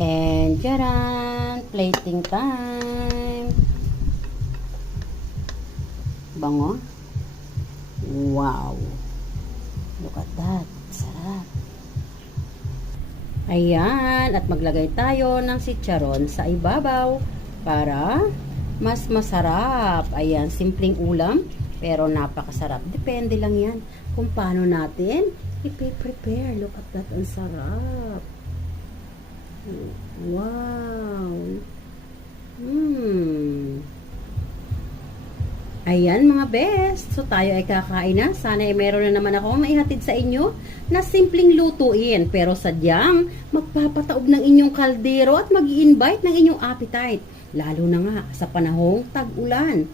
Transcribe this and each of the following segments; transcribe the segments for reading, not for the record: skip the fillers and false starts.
And jaran, plating time. Bango. Wow. Look at that. Sarap. Ayan. At maglagay tayo ng chicharon sa ibabaw para mas masarap. Ayan. Simpleng ulam pero napakasarap. Depende lang yan kung paano natin i-prepare. Look at that. Ang sarap. Wow. Ayan mga best. So tayo ay kakain na. Sana ay meron na naman ako maihatid sa inyo na simpleng lutuin. Pero sadyang magpapataob ng inyong kaldero at mag-i-invite ng inyong appetite. Lalo na nga sa panahong tag-ulan.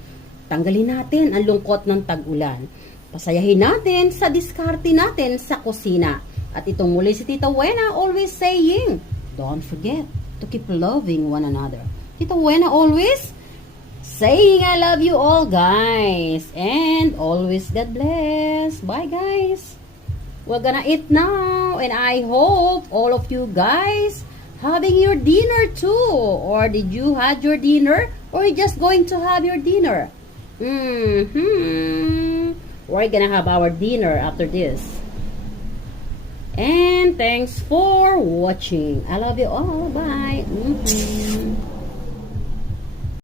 Tanggalin natin ang lungkot ng tag-ulan. Pasayahin natin sa diskarte natin sa kusina. At itong muli si Tita Wena always saying, don't forget to keep loving one another. Tita Wena always saying I love you all guys. And always God bless. Bye guys. We're gonna eat now. And I hope all of you guys having your dinner too. Or did you had your dinner? Or you just going to have your dinner? We're gonna have our dinner after this. And thanks for watching. I love you all. Bye.